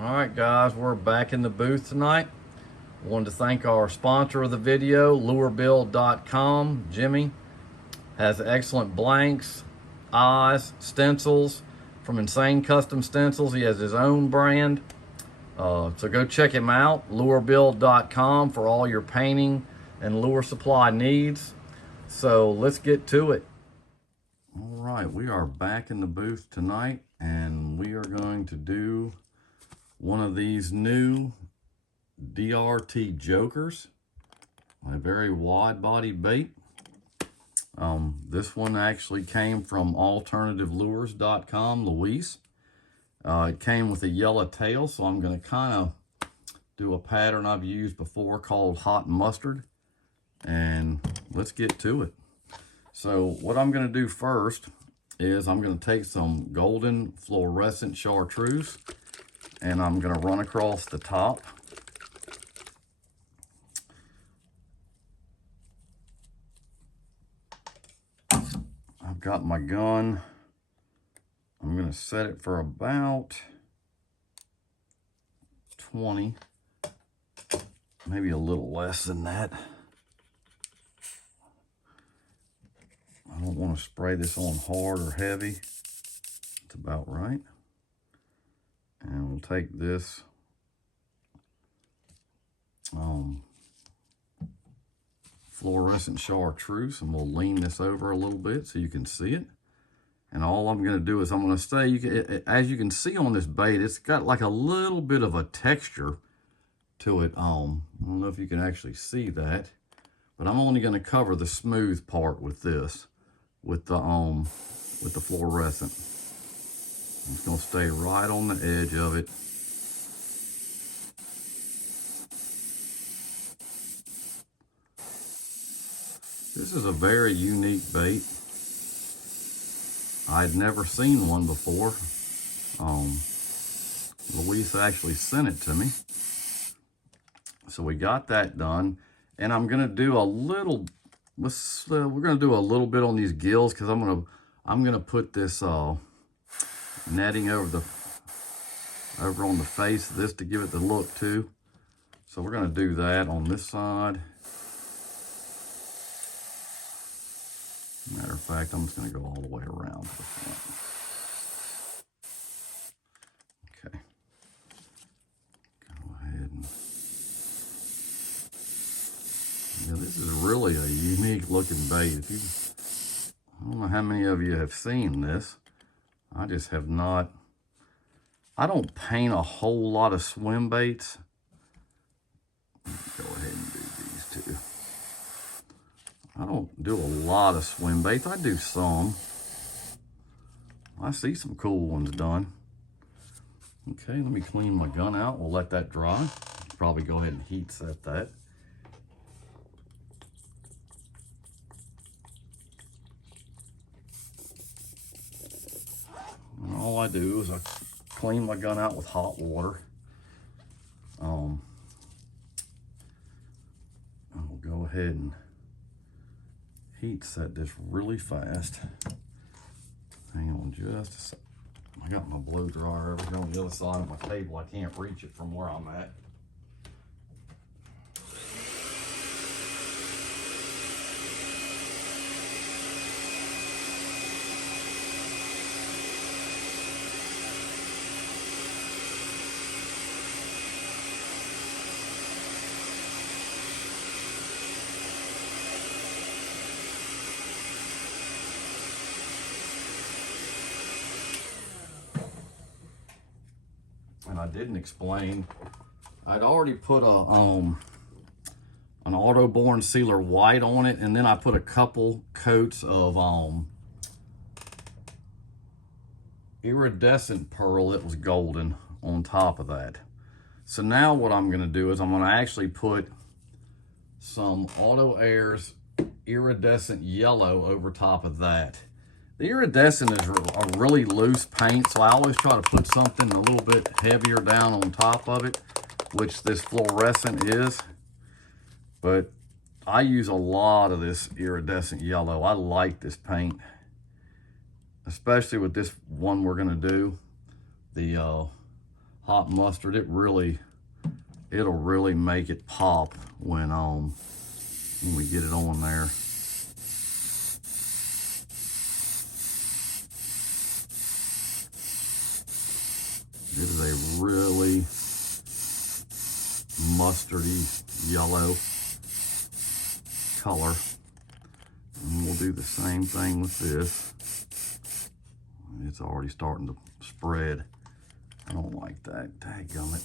All right, guys, we're back in the booth tonight. Wanted to thank our sponsor of the video, lurebuild.com. Jimmy has excellent blanks, eyes, stencils from Insane Custom Stencils. He has his own brand. So go check him out, lurebuild.com, for all your painting and lure supply needs. So let's get to it. All right, we are back in the booth tonight, and we are going to do one of these new DRT jokers, a very wide body bait. This one actually came from alternativelures.com, Luis. It came with a yellow tail, so I'm going to kind of do a pattern I've used before called hot mustard, and let's get to it. So what I'm going to do first is I'm going to take some golden fluorescent chartreuse, and I'm going to run across the top. I've got my gun. I'm going to set it for about 20, maybe a little less than that. I don't want to spray this on hard or heavy. It's about right. And we'll take this fluorescent chartreuse, and we'll lean this over a little bit so you can see it. And all I'm going to do is I'm going to say, as you can see on this bait, it's got like a little bit of a texture to it. I don't know if you can actually see that, but I'm only going to cover the smooth part with this, with the fluorescent. I'm just going to stay right on the edge of it. This is a very unique bait. I'd never seen one before. Luis actually sent it to me. So we got that done. And I'm going to do a little, we're going to do a little bit on these gills, because I'm going to put this netting over on the face of this to give it the look too. So we're going to do that on this side. Matter of fact, I'm just going to go all the way around to the front. Okay. Go ahead and... Yeah, this is really a unique looking bait. I don't know how many of you have seen this. I just have not. I don't paint a whole lot of swim baits. Go ahead and do these two. I don't do a lot of swim baits. I do some. I see some cool ones done. Okay, let me clean my gun out. We'll let that dry. Probably go ahead and heat set that. And all I do is I clean my gun out with hot water. I'll go ahead and heat set this really fast. Hang on just a second. I got my blow dryer over here on the other side of my table. I can't reach it from where I'm at. And I didn't explain, I'd already put an auto-borne sealer white on it, and then I put a couple coats of iridescent pearl that was golden on top of that. So now what I'm going to do is I'm going to actually put some Auto Airs iridescent yellow over top of that. The iridescent is a really loose paint, so I always try to put something a little bit heavier down on top of it, which this fluorescent is. But I use a lot of this iridescent yellow. I like this paint, especially with this one we're going to do, the hot mustard, it'll really make it pop when we get it on there. It is a really mustardy yellow color. And we'll do the same thing with this. It's already starting to spread. I don't like that. Dadgummit.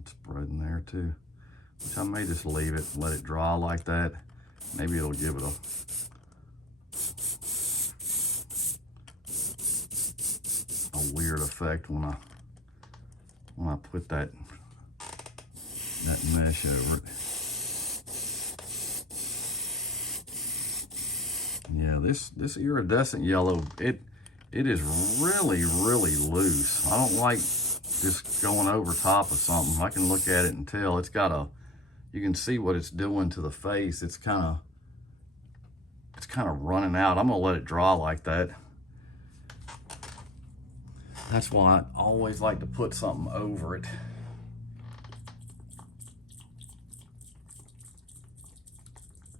It's spreading there too. Which I may just leave it, let it dry like that. Maybe it'll give it a weird effect when I put that mesh over it. Yeah, this iridescent yellow, it is really, really loose. I don't like just going over top of something. I can look at it and tell it's got you can see what it's doing to the face. It's kind of running out. I'm gonna let it dry like that. That's why I always like to put something over it.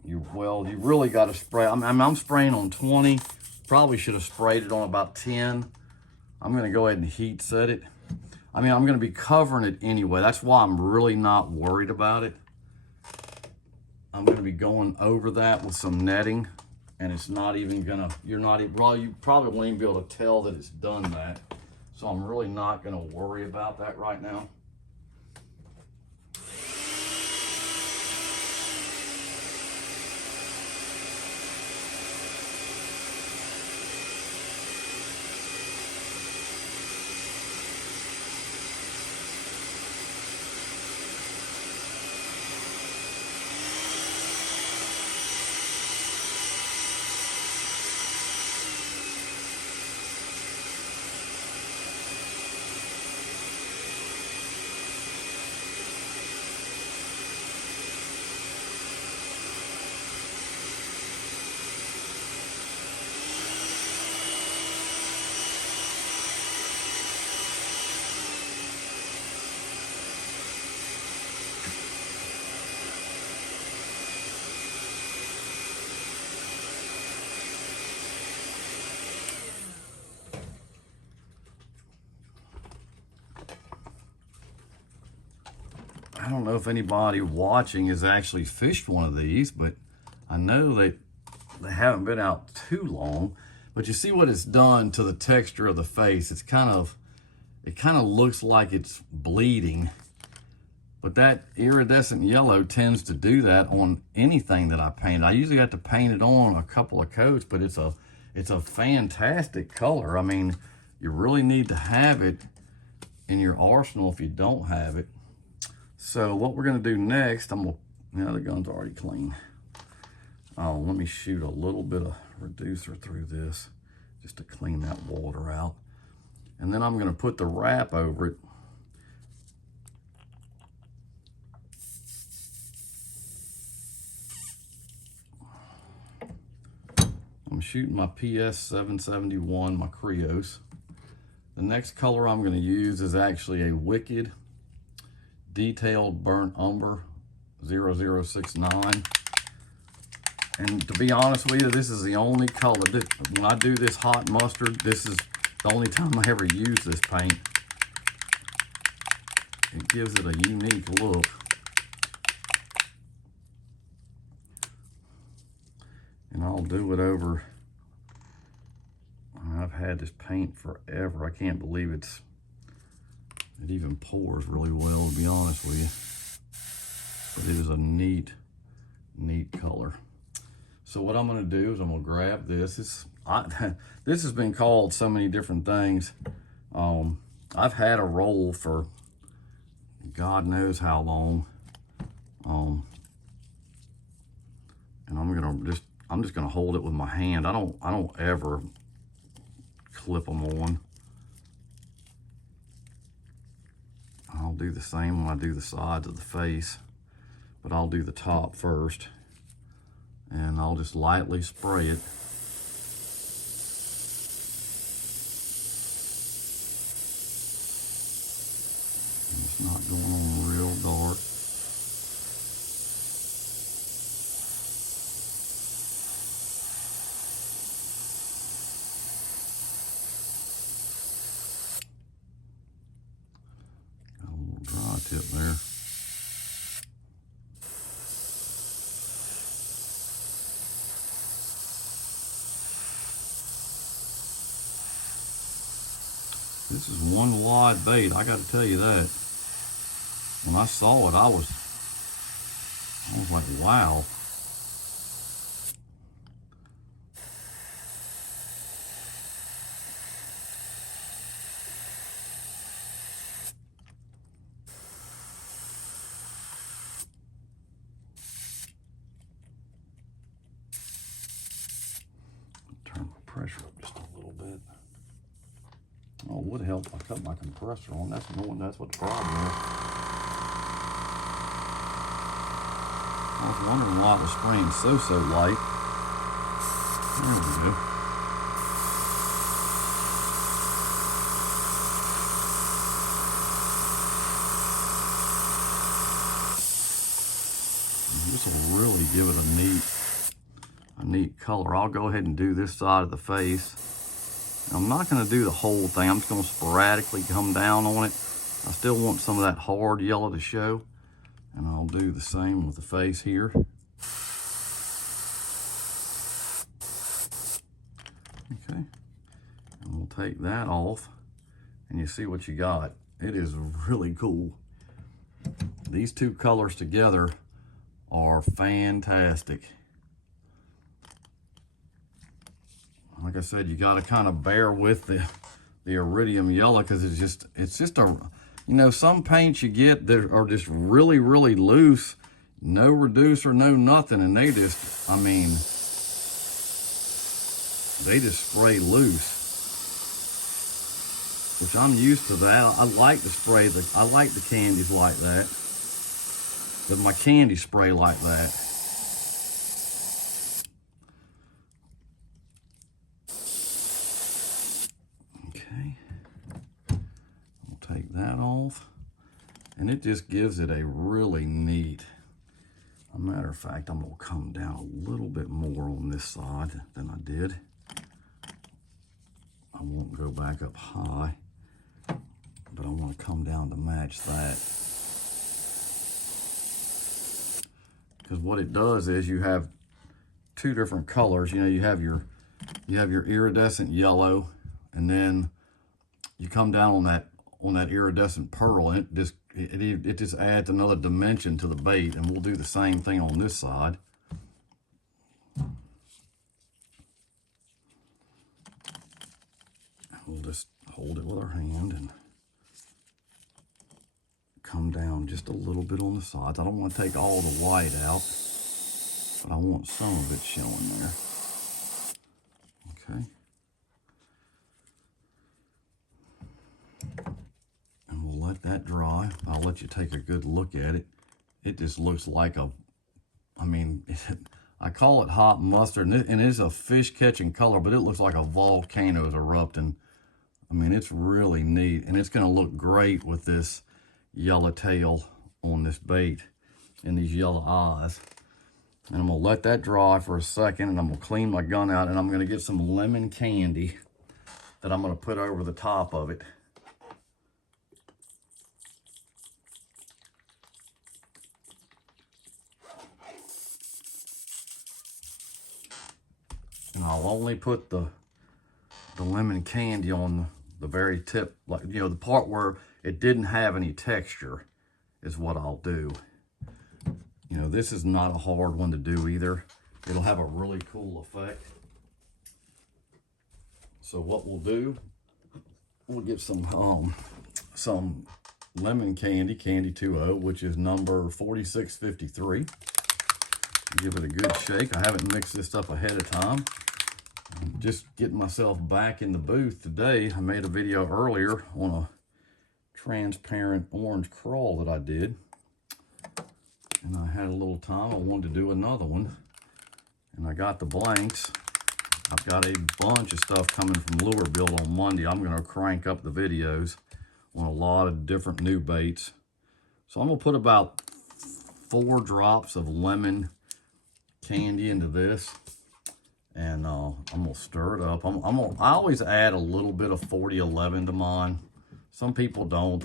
You really got to spray. I'm spraying on 20. Probably should have sprayed it on about 10. I'm going to go ahead and heat set it. I'm going to be covering it anyway. That's why I'm really not worried about it. I'm going to be going over that with some netting, and it's not even going to, you probably won't even be able to tell that it's done that. So I'm really not going to worry about that right now. I don't know if anybody watching has actually fished one of these, but I know they haven't been out too long. But you see what it's done to the texture of the face. It kind of looks like it's bleeding. But that iridescent yellow tends to do that on anything that I paint. I usually have to paint it on a couple of coats, but it's a fantastic color. I mean, you really need to have it in your arsenal if you don't have it. So what we're gonna do next, the gun's already clean. Let me shoot a little bit of reducer through this just to clean that water out. And then I'm gonna put the wrap over it. I'm shooting my PS 771, my Creos. The next color I'm gonna use is actually a Wicked Detailed Burnt Umber 0069. And to be honest with you, this is the only color that, when I do this hot mustard, this is the only time I ever use this paint. It gives it a unique look. And I'll do it over, I've had this paint forever. I can't believe it even pours really well, to be honest with you. But it is a neat color. So what I'm gonna do is I'm gonna grab this. This has been called so many different things. I've had a roll for God knows how long. And I'm just gonna hold it with my hand. I don't ever clip them on. I'll do the same when I do the sides of the face, but I'll do the top first. And I'll just lightly spray it. This is one wad bait, I got to tell you that. When I saw it, I was like, wow. Turn my pressure up just a little bit. Oh, it would help if I cut my compressor on. That's what the problem is. I was wondering why it was spraying so light. There we go. This will really give it a neat color. I'll go ahead and do this side of the face. I'm not going to do the whole thing. I'm just going to sporadically come down on it. I still want some of that hard yellow to show. And I'll do the same with the face here. Okay. And we'll take that off. And you see what you got. It is really cool. These two colors together are fantastic. Like I said, you got to kind of bear with the iridium yellow because it's just a, you know, some paints you get that are just really loose, no reducer, no nothing, and they just, I mean, they just spray loose, which I'm used to that. I like to spray I like the candies like that, but my candy spray like that. Take that off, and it just gives it a really neat. As a matter of fact, I'm going to come down a little bit more on this side than I did. I won't go back up high, but I want to come down to match that. Because what it does is you have two different colors. You know, you have your iridescent yellow, and then you come down on that iridescent pearl, and it just adds another dimension to the bait. And we'll do the same thing on this side. We'll just hold it with our hand and come down just a little bit on the sides. I don't want to take all the white out, but I want some of it showing there. Okay. Let that dry. I'll let you take a good look at it. It just looks like I mean, I call it hot mustard, and it is a fish-catching color, but it looks like a volcano is erupting. I mean, it's really neat, and it's going to look great with this yellow tail on this bait and these yellow eyes. And I'm going to let that dry for a second, and I'm going to clean my gun out, and I'm going to get some lemon candy that I'm going to put over the top of it. And I'll only put the lemon candy on the very tip, like, you know, the part where it didn't have any texture is what I'll do. You know, this is not a hard one to do either. It'll have a really cool effect. So what we'll do, we'll get some lemon candy, Candy 2.0, which is number 4653. Give it a good shake. I haven't mixed this up ahead of time. I'm just getting myself back in the booth today. I made a video earlier on a transparent orange crawl that I did, and I had a little time. I wanted to do another one, and I got the blanks. I've got a bunch of stuff coming from Lure Build on Monday. I'm going to crank up the videos on a lot of different new baits. So I'm going to put about 4 drops of lemon candy into this, and I'm going to stir it up. I always add a little bit of 4011 to mine. Some people don't.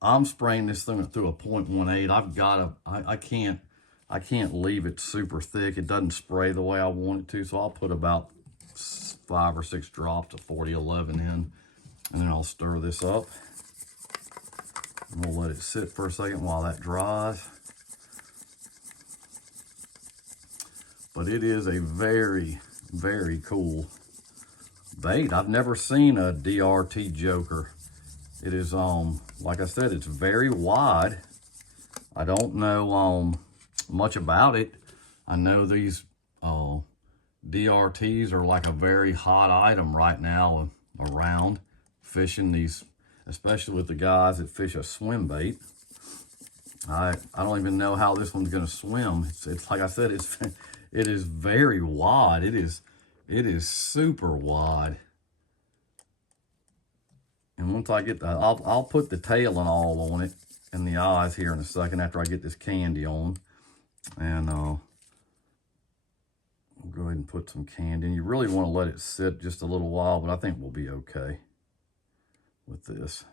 I'm spraying this thing through a 0.18. I've got to, I can't leave it super thick. It doesn't spray the way I want it to, so I'll put about 5 or 6 drops of 4011 in. And then I'll stir this up. And we'll let it sit for a second while that dries. But it is a very, very cool bait. I've never seen a DRT joker. It is, like I said, it's very wide. I don't know much about it. I know these DRTs are like a very hot item right now around fishing these, especially with the guys that fish a swim bait. I don't even know how this one's gonna swim. It's like I said, it is very wide. It is super wide. And once I get I'll put the tail and all on it and the eyes here in a second after I get this candy on. And we'll go ahead and put some candy in. You really want to let it sit just a little while, but I think we'll be okay with this.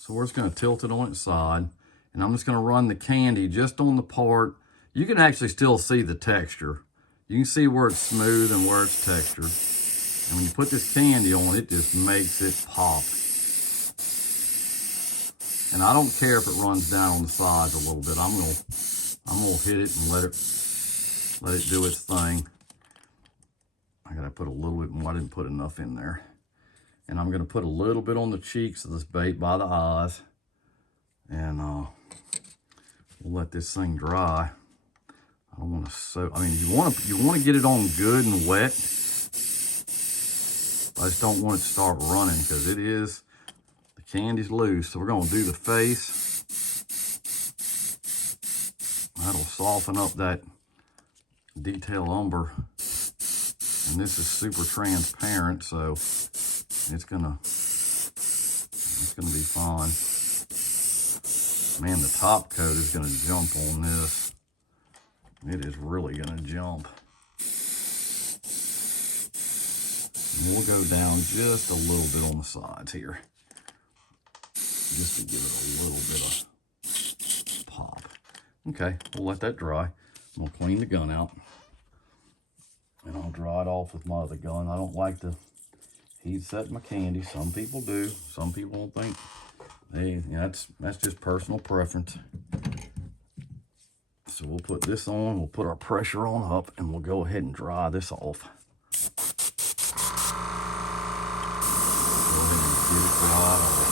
So we're just going to tilt it on its side, and I'm just going to run the candy just on the part. You can actually still see the texture. You can see where it's smooth and where it's textured. And when you put this candy on, it just makes it pop. And I don't care if it runs down on the sides a little bit. I'm gonna hit it and let it do its thing. I gotta put a little bit more. I didn't put enough in there. And I'm gonna put a little bit on the cheeks of this bait by the eyes. And we'll let this thing dry. I don't want to soak. I mean, you want to get it on good and wet. I just don't want it to start running because the candy's loose. So we're gonna do the face. That'll soften up that detail umber. And this is super transparent, so it's gonna be fine. Man, the top coat is gonna jump on this. It is really gonna jump. And we'll go down just a little bit on the sides here, just to give it a little bit of pop. Okay, we'll let that dry. I'm gonna clean the gun out, and I'll dry it off with my other gun. I don't like to heat set my candy. Some people do. Some people don't think. Hey, that's just personal preference. So we'll put this on, we'll put our pressure on up, and we'll go ahead and dry this off. Go ahead and get it dried off.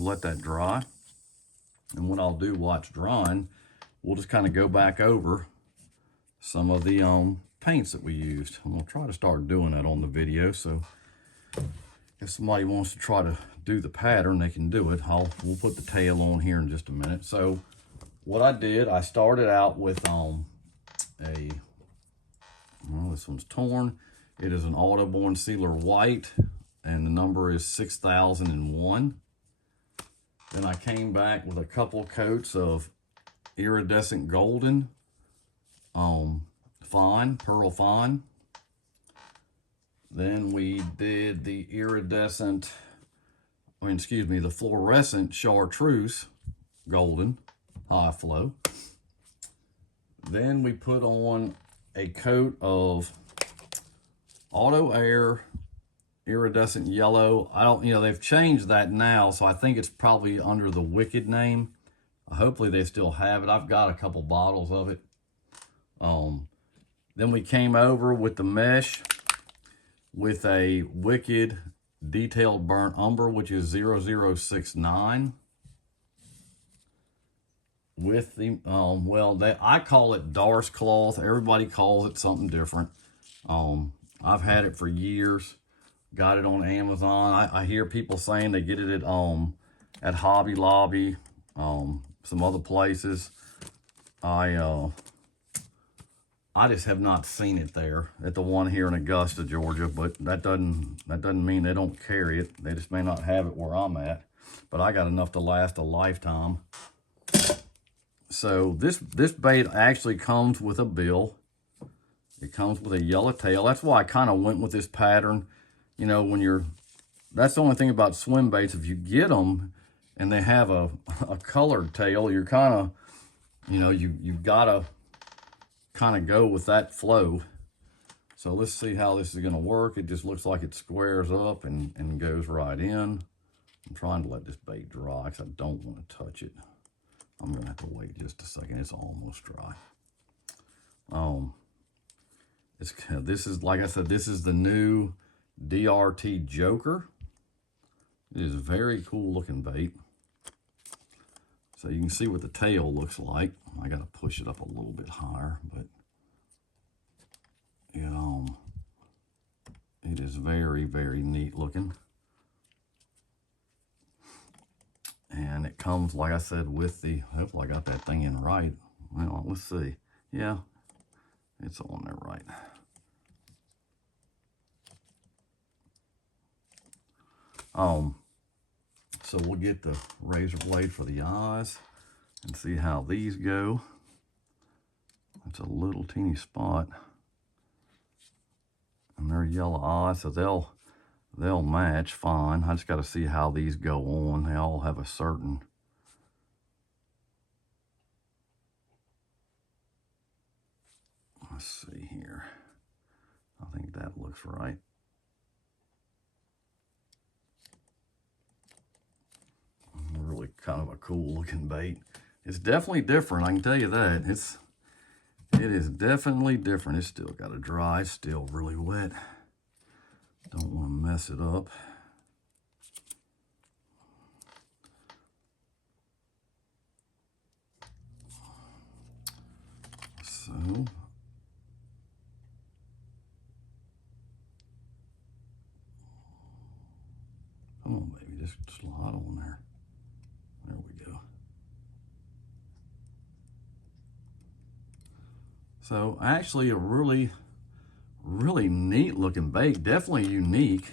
Let that dry, and what I'll do while it's drying, we'll just kind of go back over some of the paints that we used. I'm gonna try to start doing that on the video, so if somebody wants to try to do the pattern, they can do it. We'll put the tail on here in just a minute. So what I did, I started out with well, this one's torn. It is an Autoborn Sealer White, and the number is 6001. Then I came back with a couple coats of iridescent golden fine, pearl fine. Then we did the the fluorescent chartreuse golden high flow. Then we put on a coat of Auto Air iridescent yellow. They've changed that now, so I think it's probably under the Wicked name. Hopefully they still have it. I've got a couple bottles of it. Then we came over with the mesh with a Wicked detailed burnt umber, which is 0069. with the, well, I call it Darce cloth. Everybody calls it something different. I've had it for years. Got it on Amazon. I hear people saying they get it at Hobby Lobby, some other places. I just have not seen it there at the one here in Augusta, Georgia, but that doesn't mean they don't carry it. They just may not have it where I'm at. But I got enough to last a lifetime. So this bait actually comes with a bill. It comes with a yellow tail. That's why I kind of went with this pattern. You know, that's the only thing about swim baits. If you get them and they have a colored tail, you're kind of, you know, you've got to kind of go with that flow. So let's see how this is going to work. It just looks like it squares up and goes right in. I'm trying to let this bait dry because I don't want to touch it. I'm going to have to wait just a second. It's almost dry. This is, like I said, this is the new DRT Joker. It is a very cool looking bait. So you can see what the tail looks like. I got to push it up a little bit higher, but it is very, very neat looking. And it comes, like I said, with the, hopefully I got that thing in right. Well, let's see. Yeah, it's on there right. So we'll get the razor blade for the eyes and see how these go. It's a little teeny spot. And they're yellow eyes, so they'll match fine. I just got to see how these go on. They all have a certain, let's see here. I think that looks right. Really kind of a cool looking bait. It's definitely different, I can tell you that. It is definitely different. It's still got to dry. It's still really wet. Don't want to mess it up. So, come on, baby, just slide on there. There we go. So actually a really, really neat looking bait, definitely unique.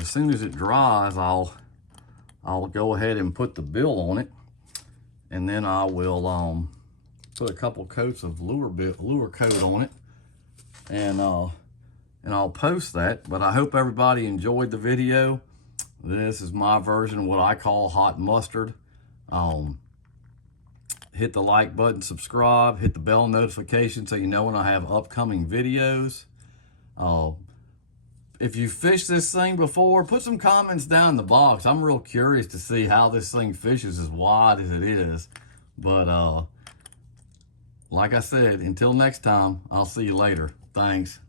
As soon as it dries, I'll go ahead and put the bill on it, and then I will put a couple coats of lure coat on it, and I'll post that. But I hope everybody enjoyed the video. This is my version of what I call hot mustard. Hit the like button, subscribe, hit the bell notification so you know when I have upcoming videos. If you fished this thing before, put some comments down in the box. I'm real curious to see how this thing fishes as wide as it is. But like I said, until next time, I'll see you later. Thanks.